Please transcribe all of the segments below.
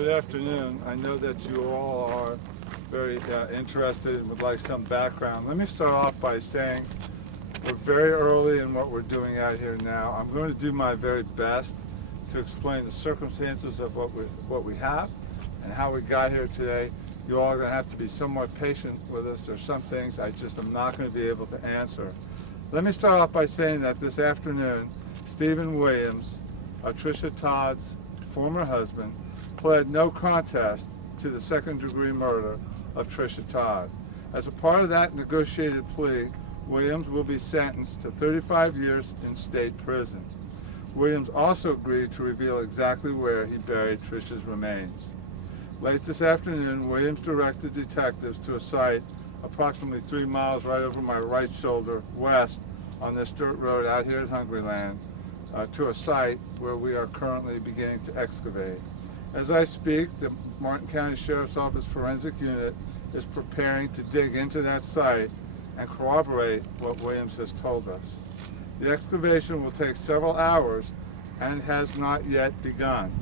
Good afternoon. I know that you all are very interested and would like some background. Let me start off by saying we're very early in what we're doing out here now. I'm going to do my very best to explain the circumstances of what we have and how we got here today. You all are going to have to be somewhat patient with us. There's some things I just am not going to be able to answer. Let me start off by saying that this afternoon, Stephen Williams, Tricia Todd's former husband, pled no contest to the second-degree murder of Tricia Todd. As a part of that negotiated plea, Williams will be sentenced to 35 years in state prison. Williams also agreed to reveal exactly where he buried Tricia's remains. Late this afternoon, Williams directed detectives to a site approximately 3 miles right over my right shoulder west on this dirt road out here at Hungryland, to a site where we are currently beginning to excavate. As I speak, the Martin County Sheriff's Office Forensic Unit is preparing to dig into that site and corroborate what Williams has told us. The excavation will take several hours and has not yet begun.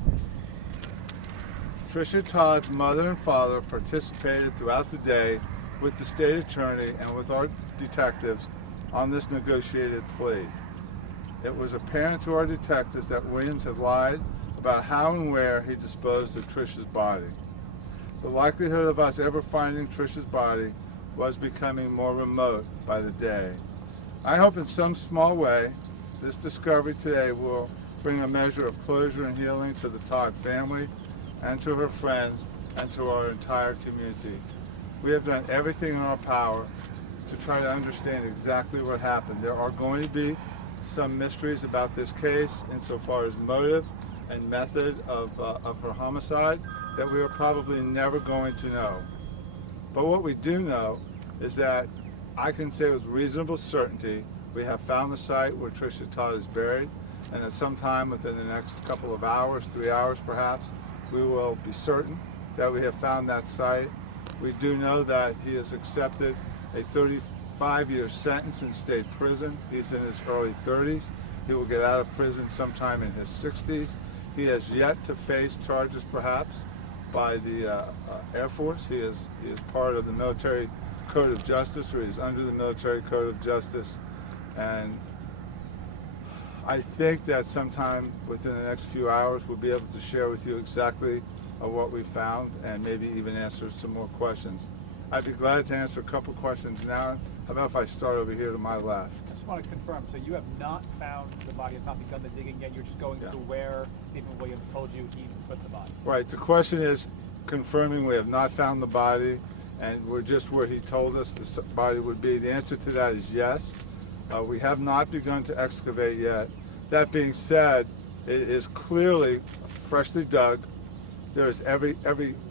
Tricia Todd's mother and father participated throughout the day with the state attorney and with our detectives on this negotiated plea. It was apparent to our detectives that Williams had lied about how and where he disposed of Tricia's body. The likelihood of us ever finding Tricia's body was becoming more remote by the day. I hope in some small way this discovery today will bring a measure of closure and healing to the Todd family and to her friends and to our entire community. We have done everything in our power to try to understand exactly what happened. There are going to be some mysteries about this case insofar as motive and method of her homicide that we are probably never going to know. But what we do know is that I can say with reasonable certainty we have found the site where Tricia Todd is buried, and at some time within the next couple of hours, 3 hours perhaps, we will be certain that we have found that site. We do know that he has accepted a 35-year sentence in state prison. He's in his early 30s. He will get out of prison sometime in his 60s. He has yet to face charges perhaps by the Air Force. He is part of the Military Code of Justice, or he is under the Military Code of Justice. And I think that sometime within the next few hours we'll be able to share with you exactly what we found and maybe even answer some more questions. I'd be glad to answer a couple questions now. How about if I start over here to my left? I just want to confirm, so you have not found the body, it's not begun the digging yet, you're just going to where Stephen Williams told you he put the body? Right, the question is confirming we have not found the body and we're just where he told us the body would be. The answer to that is yes. We have not begun to excavate yet. That being said, it is clearly freshly dug. There is every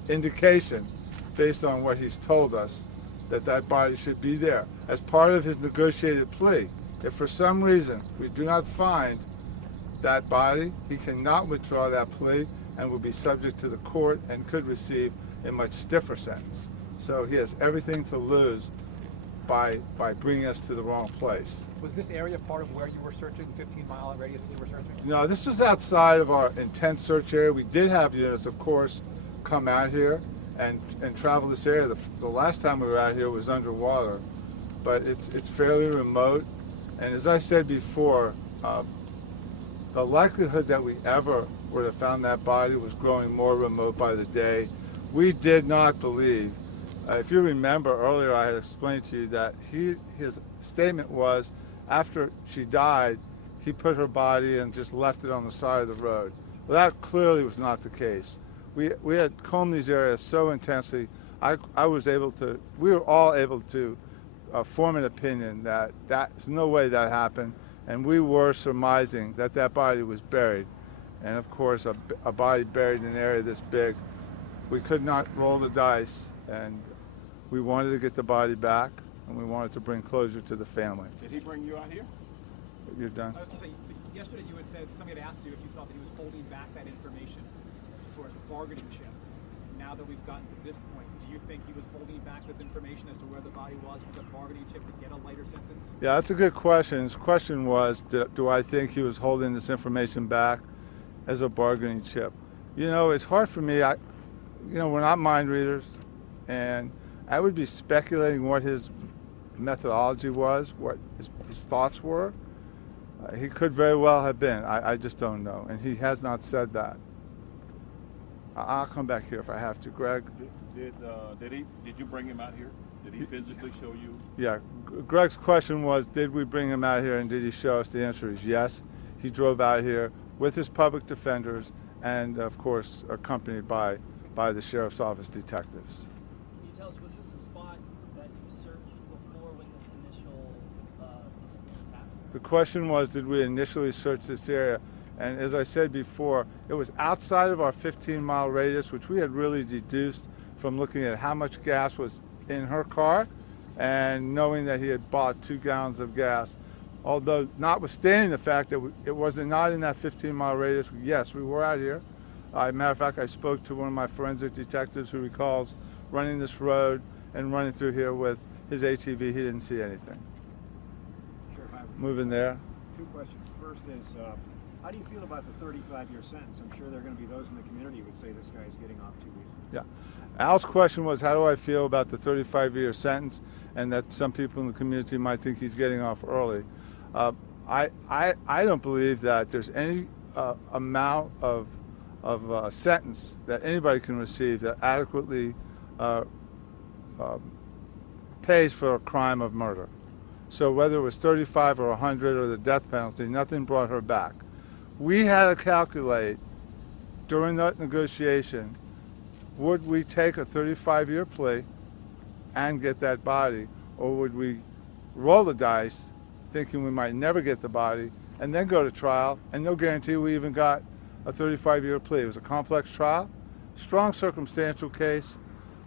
indication based on what he's told us that that body should be there. As part of his negotiated plea, if for some reason we do not find that body, he cannot withdraw that plea and will be subject to the court and could receive a much stiffer sentence. So he has everything to lose by bringing us to the wrong place. Was this area part of where you were searching, the 15-mile radius that you were searching? No, this was outside of our intense search area. We did have units, of course, come out here and travel this area. The last time we were out here was underwater, but it's fairly remote. And as I said before, the likelihood that we ever would have found that body was growing more remote by the day. We did not believe. If you remember earlier, I had explained to you that his statement was after she died, he put her body and just left it on the side of the road. Well, that clearly was not the case. We had combed these areas so intensely. We were all able to form an opinion that there's no way that happened, and we were surmising that that body was buried. And of course, a body buried in an area this big, we could not roll the dice, and we wanted to get the body back, and we wanted to bring closure to the family. Did he bring you out here? You're done. I was going to say, yesterday you had said, somebody had asked you if you thought that he was holding back that information for his bargaining chip. Now that we've gotten to this point, do you think he was holding back this information as to where the body was with the bargaining chip to get a lighter sentence? Yeah, that's a good question. His question was, do I think he was holding this information back as a bargaining chip? You know, it's hard for me. you know, we're not mind readers, and I would be speculating what his methodology was, what his thoughts were. He could very well have been. I just don't know, and he has not said that. I'll come back here if I have to. Greg? Did you bring him out here? Did he physically show you? Yeah. Greg's question was, did we bring him out here and did he show us? The answer is yes. He drove out here with his public defenders and, of course, accompanied by the Sheriff's Office detectives. Can you tell us, was this a spot that you searched before when this initial disappearance happened? The question was, did we initially search this area? And as I said before, it was outside of our 15-mile radius, which we had really deduced from looking at how much gas was in her car and knowing that he had bought 2 gallons of gas. Although, notwithstanding the fact that it was not in that 15-mile radius, yes, we were out here. As a matter of fact, I spoke to one of my forensic detectives who recalls running this road and running through here with his ATV. He didn't see anything. Sure, Moving there. 2 questions. First is, how do you feel about the 35-year sentence? I'm sure there are going to be those in the community who would say this guy's getting off too easy. Yeah. Al's question was, how do I feel about the 35-year sentence, and that some people in the community might think he's getting off early. I don't believe that there's any amount of sentence that anybody can receive that adequately pays for a crime of murder. So whether it was 35 or 100 or the death penalty, nothing brought her back. We had to calculate during that negotiation, would we take a 35-year plea and get that body, or would we roll the dice thinking we might never get the body and then go to trial, and no guarantee we even got a 35-year plea. It was a complex trial, strong circumstantial case,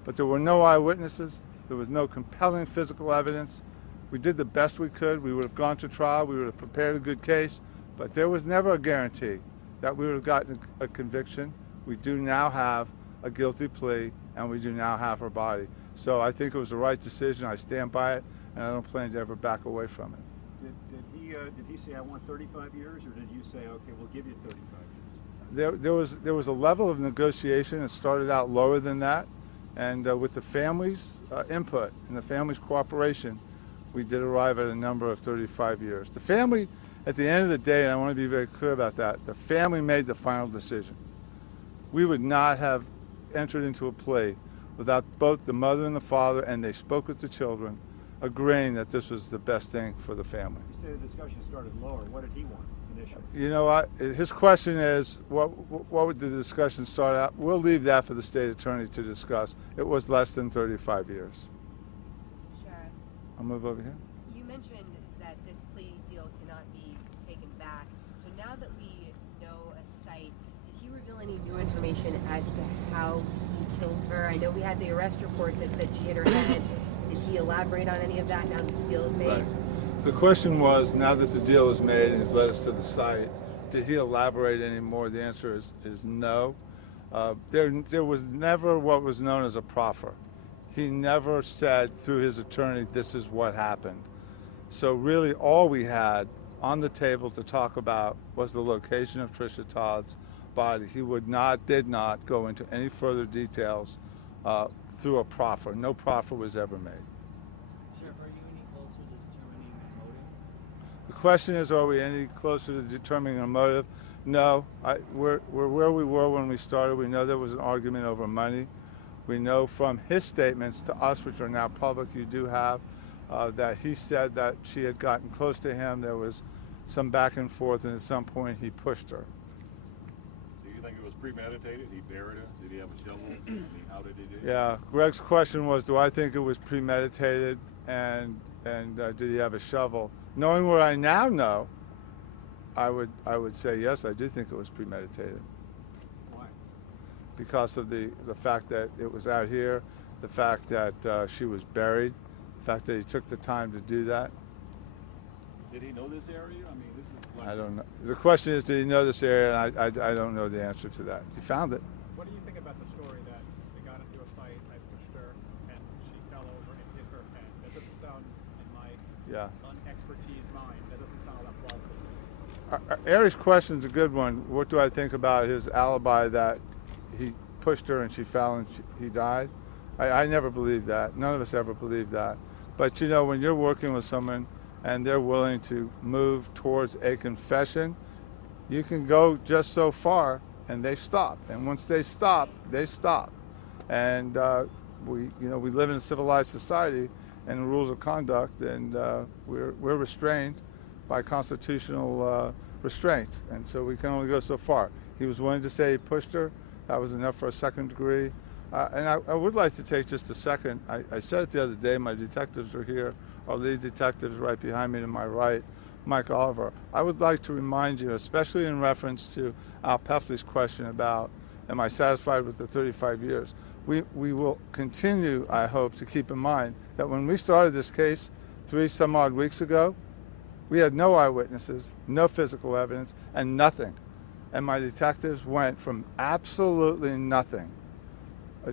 but there were no eyewitnesses. There was no compelling physical evidence. We did the best we could. We would have gone to trial. We would have prepared a good case, but there was never a guarantee that we would have gotten a conviction. We do now have a guilty plea, and we do now have her body. So I think it was the right decision. I stand by it, and I don't plan to ever back away from it. Did he say, I want 35 years, or did you say, okay, we'll give you 35 years? There was a level of negotiation that started out lower than that, and with the family's input and the family's cooperation, we did arrive at a number of 35 years. The family, at the end of the day, and I want to be very clear about that, the family made the final decision. We would not have entered into a plea without both the mother and the father, and they spoke with the children, agreeing that this was the best thing for the family. You say the discussion started lower. What did he want initially? You know what? His question is, what would the discussion start out? We'll leave that for the state attorney to discuss. It was less than 35 years. Sheriff, I'll move over here. you mentioned that this plea deal cannot be taken back. So now that we know a site, did he reveal any new information as to how he killed her? I know we had the arrest report that said she hit her head. Did he elaborate on any of that now that the deal is made? Right. The question was, now that the deal is made and he's led us to the site, did he elaborate any more? The answer is no. There was never what was known as a proffer. He never said through his attorney, this is what happened. So really all we had on the table to talk about was the location of Tricia Todd's body. He did not go into any further details through a proffer. No proffer was ever made. Sheriff, are you any closer to determining a motive? The question is, are we any closer to determining a motive? No. We're where we were when we started. We know there was an argument over money. We know from his statements to us, which are now public, you do have, that he said that she had gotten close to him. There was some back and forth, and at some point he pushed her. Do you think it was premeditated? He buried her? Did he have a shovel? I mean, how did he do it? Yeah. Greg's question was, do I think it was premeditated, and did he have a shovel? Knowing what I now know, I would say yes, I do think it was premeditated. Why? Because of the fact that it was out here, the fact that she was buried, the fact that he took the time to do that. Did he know this area? I mean, this is like... I don't know. The question is, did he know this area? And I don't know the answer to that. He found it. What do you think about the story that they got into a fight, I pushed her, and she fell over and hit her head? That doesn't sound, in my unexpertise mind, that doesn't sound that plausible. Aries' question is a good one. What do I think about his alibi that pushed her and she fell and he died. I never believed that. None of us ever believed that. But you know, when you're working with someone and they're willing to move towards a confession, you can go just so far and they stop. And once they stop, they stop. And we live in a civilized society and rules of conduct, and we're restrained by constitutional restraints. And so we can only go so far. He was willing to say he pushed her. That was enough for a second degree. And I would like to take just a second. I said it the other day, my detectives are here. Our lead detective is right behind me to my right, Mike Oliver. I would like to remind you, especially in reference to Al Pefley's question about, am I satisfied with the 35 years? We will continue, I hope, to keep in mind that when we started this case 3 some odd weeks ago, we had no eyewitnesses, no physical evidence, and nothing. And my detectives went from absolutely nothing,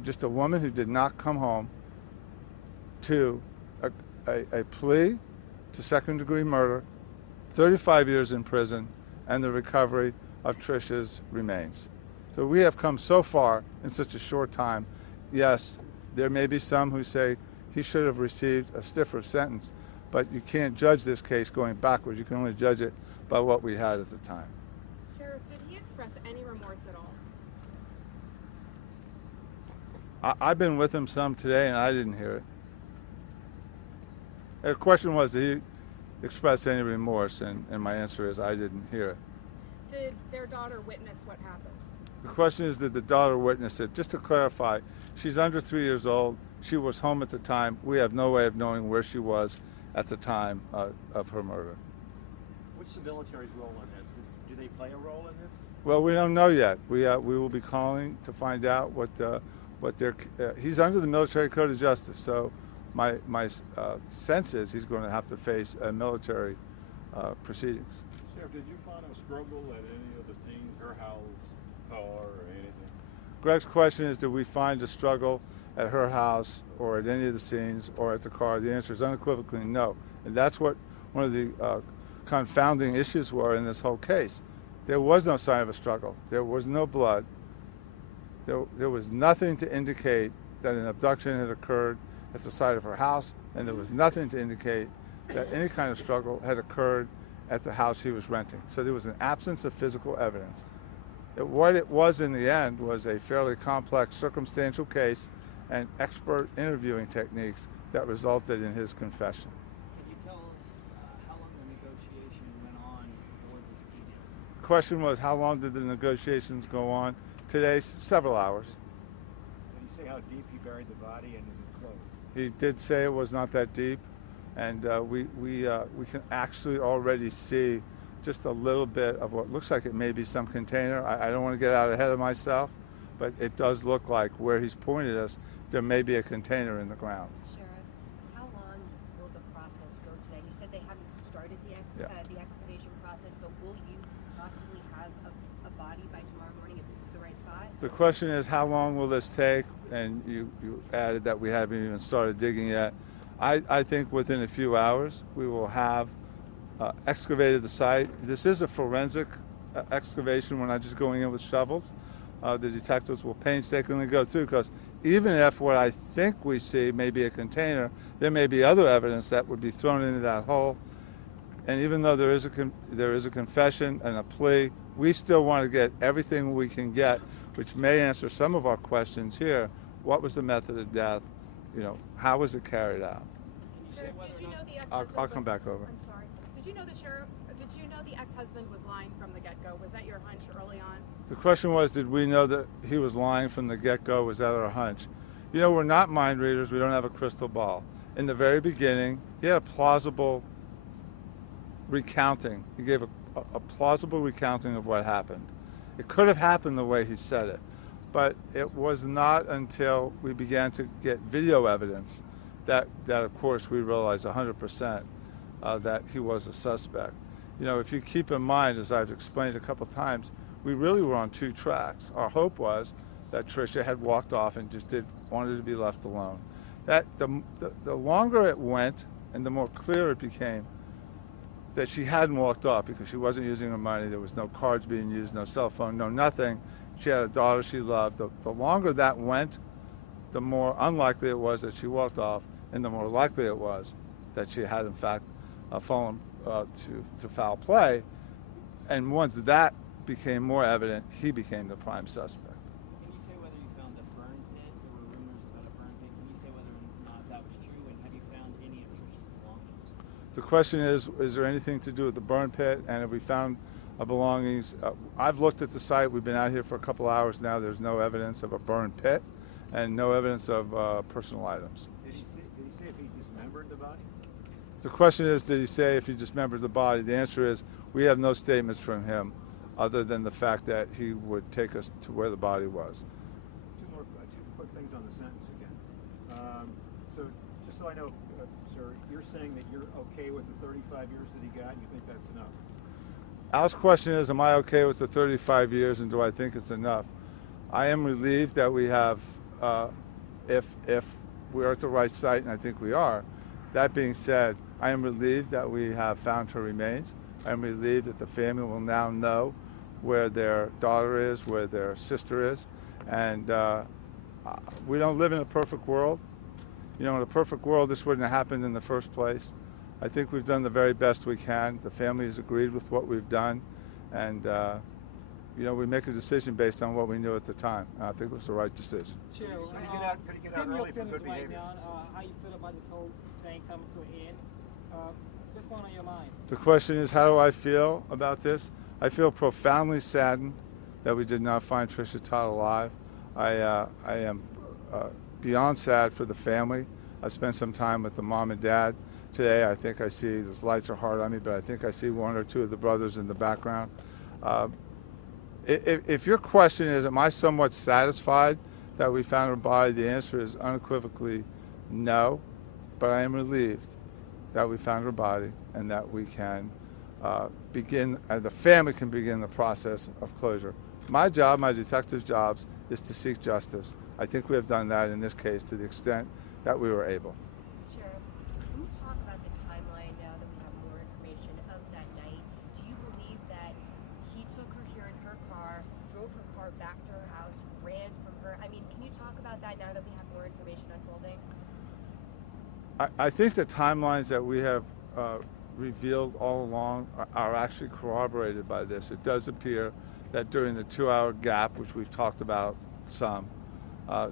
just a woman who did not come home, to a plea to second-degree murder, 35 years in prison, and the recovery of Tricia's remains. So we have come so far in such a short time. Yes, there may be some who say he should have received a stiffer sentence, but you can't judge this case going backwards. You can only judge it by what we had at the time. Sheriff, did he express any remorse at all? I've been with him some today, and I didn't hear it. The question was, did he express any remorse? And my answer is, I didn't hear it. Did their daughter witness what happened? The question is, did the daughter witness it? Just to clarify, she's under 3 years old. She was home at the time. We have no way of knowing where she was at the time of her murder. What's the military's role in this? Do they play a role in this? Well, we don't know yet. We will be calling to find out what their he's under the Military Code of Justice. So my sense is he's going to have to face military proceedings. Sheriff, did you find a struggle at any of the scenes, her house, car, or anything? Greg's question is, did we find a struggle at her house or at any of the scenes or at the car? The answer is unequivocally no. And that's what one of the confounding issues were in this whole case. There was no sign of a struggle. There was no blood. There was nothing to indicate that an abduction had occurred at the site of her house, and there was nothing to indicate that any kind of struggle had occurred at the house he was renting. So there was an absence of physical evidence. What it was in the end was a fairly complex circumstantial case and expert interviewing techniques that resulted in his confession. Can you tell us how long the negotiation went on for this plea deal? The question was, how long did the negotiations go on? Today, several hours. Did he say how deep he buried the body and in his clothes? He did say it was not that deep, and we can actually already see just a little bit of what looks like it may be some container. I don't want to get out ahead of myself, but it does look like where he's pointed us, there may be a container in the ground. Sheriff, how long will the process go today? You said they haven't started the excavation process, but will you possibly have a body by tomorrow morning if this is the right spot? The question is, how long will this take? And you added that we haven't even started digging yet. I think within a few hours we will have excavated the site. This is a forensic excavation. We're not just going in with shovels. The detectives will painstakingly go through, because even if what I think we see may be a container, there may be other evidence that would be thrown into that hole. And even though there is a confession and a plea, we still want to get everything we can get, which may answer some of our questions here. What was the method of death? You know, how was it carried out? Can you say whether Did you or know not the ex-husband I'll come back over. I'm sorry. Did you know the ex-husband was lying from the get-go? Was that your hunch early on? The question was, did we know that he was lying from the get-go? Was that our hunch? You know, we're not mind readers. We don't have a crystal ball. In the very beginning, he had a plausible recounting. He gave a plausible recounting of what happened. It could have happened the way he said it, but it was not until we began to get video evidence that of course, we realized 100% that he was a suspect. You know, if you keep in mind, as I've explained a couple times, we really were on 2 tracks. Our hope was that Tricia had walked off and just wanted to be left alone. That the longer it went and the more clear it became that she hadn't walked off, because she wasn't using her money. There was no cards being used, no cell phone, no nothing. she had a daughter she loved. The longer that went, the more unlikely it was that she walked off, and the more likely it was that she had in fact fallen to foul play. And once that became more evident, he became the prime suspect. Can you say whether you found a burn pit? There were rumors about a burn pit. Can you say whether or not that was true? And have you found any of Tricia's belongings? The question is there anything to do with the burn pit? And have we found belongings? I've looked at the site. We've been out here for a couple hours now. There's no evidence of a burn pit and no evidence of personal items. Did he say if he dismembered the body? The question is, did he say if he dismembered the body? The answer is we have no statements from him other than the fact that he would take us to where the body was. Two quick things on the sentence again. So just so I know, sir, you're saying that you're okay with the 35 years that he got, and you think that's enough? Al's question is, am I okay with the 35 years and do I think it's enough? I am relieved that we have, if we're at the right site, and I think we are. That being said, I am relieved that we have found her remains. I am relieved that the family will now know where their daughter is, where their sister is, and we don't live in a perfect world. You know, in a perfect world, this wouldn't have happened in the first place. I think we've done the very best we can. The family has agreed with what we've done, and you know, we make a decision based on what we knew at the time. I think it was the right decision. Sure. Could he get out early for good behavior? How you feel about this whole thing coming to an end? What's going on in your mind? The question is, how do I feel about this? I feel profoundly saddened that we did not find Tricia Todd alive. I am beyond sad for the family. I spent some time with the mom and dad today. I think I see, these lights are hard on me, but I think I see one or two of the brothers in the background. If your question is, am I somewhat satisfied that we found her body, the answer is unequivocally no, but I am relieved that we found her body and that we can the family can begin the process of closure. My job, my detective's job, is to seek justice. I think we have done that in this case to the extent that we were able. Sheriff, can you talk about the timeline now that we have more information of that night? Do you believe that he took her here in her car, drove her car back to her house, ran from her? I mean, can you talk about that now that we have more information unfolding? I think the timelines that we have revealed all along are actually corroborated by this. It does appear that during the 2-hour gap, which we've talked about some,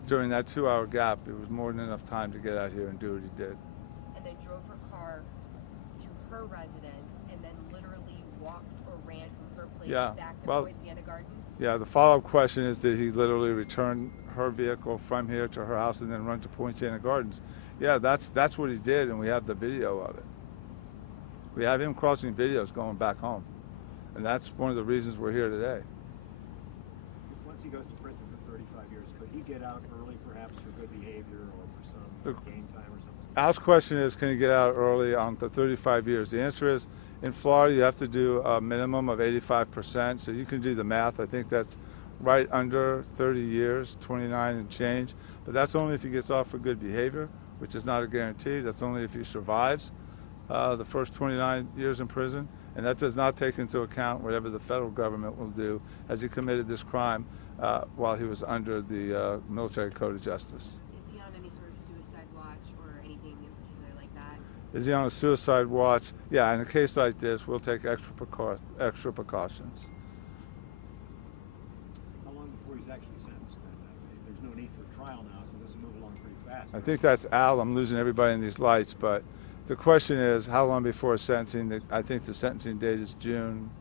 during that 2-hour gap, it was more than enough time to get out here and do what he did. And then drove her car to her residence and then literally walked or ran from her place back to Poinciana Gardens? Yeah, the follow-up question is, did he literally return her vehicle from here to her house and then run to Poinciana Gardens? Yeah, that's what he did, and we have the video of it. We have him crossing videos going back home. And that's one of the reasons we're here today. Once he goes to prison for 35 years, could he get out early perhaps for good behavior or for some game time or something? Al's question is, can he get out early on the 35 years? The answer is, in Florida, you have to do a minimum of 85%, so you can do the math. I think that's right under 30 years, 29 and change. But that's only if he gets off for good behavior, which is not a guarantee. That's only if he survives the first 29 years in prison. And that does not take into account whatever the federal government will do as he committed this crime while he was under the military code of justice. Is he on any sort of suicide watch or anything in particular like that? Is he on a suicide watch? Yeah, in a case like this, we'll take extra precautions. How long before he's actually sentenced then? There's no need for a trial now, so this will move along pretty fast. I think that's Al. I'm losing everybody in these lights, but the question is, how long before sentencing? I think the sentencing date is June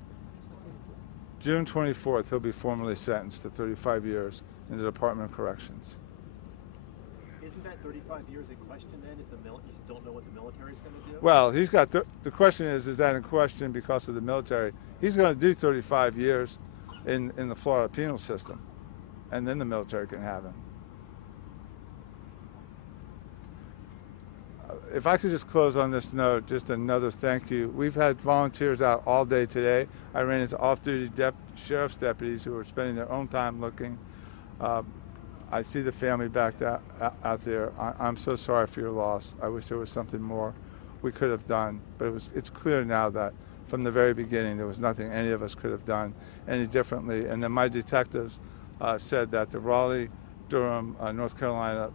24th. He'll be formally sentenced to 35 years in the Department of Corrections. Isn't that 35 years in question then? If you don't know what the military is going to do? Well, he's got the question is that in question because of the military? He's going to do 35 years in the Florida penal system, and then the military can have him. If I could just close on this note, just another thank you. We've had volunteers out all day today. I ran into off-duty sheriff's deputies who were spending their own time looking. I see the family back out there. I'm so sorry for your loss. I wish there was something more we could have done, but it's clear now that from the very beginning there was nothing any of us could have done any differently. And then my detectives said that the Raleigh, Durham, North Carolina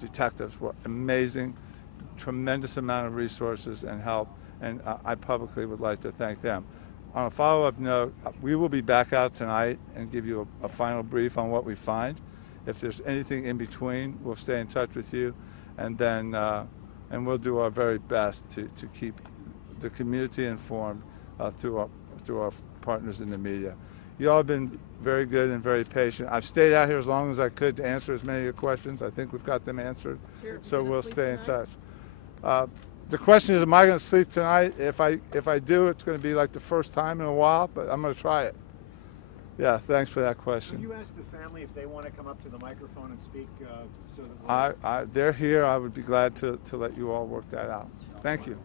detectives were amazing, tremendous amount of resources and help, and I publicly would like to thank them. On a follow-up note, we will be back out tonight and give you a final brief on what we find. If there's anything in between, we'll stay in touch with you, and then and we'll do our very best to keep the community informed through our partners in the media. You all have been very good and very patient. I've stayed out here as long as I could to answer as many of your questions. I think we've got them answered, so we'll stay in touch. The question is, am I going to sleep tonight? If I do, it's going to be like the first time in a while, but I'm going to try it. Yeah, thanks for that question. Can you ask the family if they want to come up to the microphone and speak? So that they're here. I would be glad to let you all work that out. Thank you.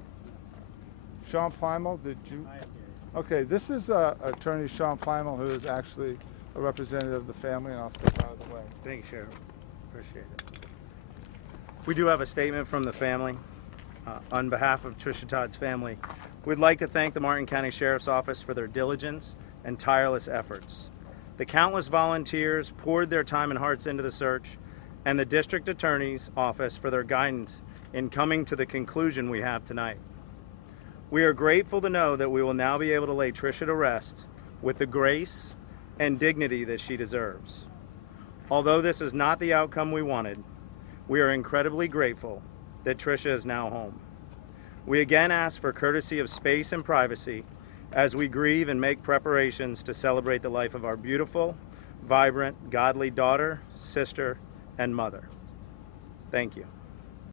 Sean Plymel, did you? Okay, this is Attorney Sean Plymel, who is actually a representative of the family, and I'll step out of the way. Thank you, Sheriff. Appreciate it. We do have a statement from the family. On behalf of Tricia Todd's family, we'd like to thank the Martin County Sheriff's Office for their diligence and tireless efforts. The countless volunteers poured their time and hearts into the search, and the District Attorney's Office for their guidance in coming to the conclusion we have tonight. We are grateful to know that we will now be able to lay Tricia to rest with the grace and dignity that she deserves. Although this is not the outcome we wanted, we are incredibly grateful that Tricia is now home. We again ask for courtesy of space and privacy as we grieve and make preparations to celebrate the life of our beautiful, vibrant, godly daughter, sister, and mother. Thank you.